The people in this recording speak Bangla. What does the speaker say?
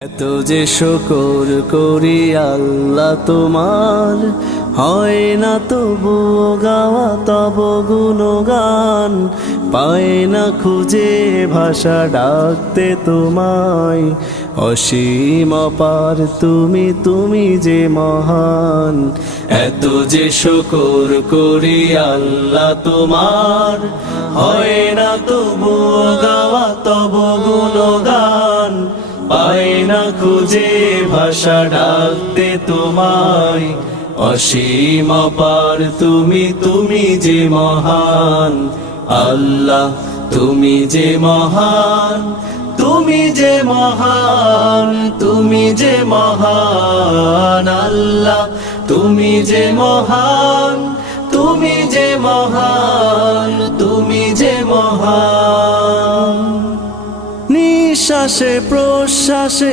এত যে শুকর করি আল্লাহ তোমার, হয় না তবুও গাওয়া তব গুণগান। পায় না খুঁজে ভাষা ডাকতে তোমায়, অসীম অপার তুমি, তুমি যে মহান। এত যে শুকর করি আল্লাহ তোমার, হয় না তবুও গাওয়া তব গুণগান। পায় না খুঁজে ভাষা ডাকতে তোমায়, অসীম অপার তুমি, তুমি যে মহান। আল্লাহ তুমি যে মহান, তুমি যে মহান, তুমি যে মহান। আল্লাহ তুমি যে মহান, তুমি যে মহান, তুমি যে মহান। নিঃশ্বাসে প্রশ্বাসে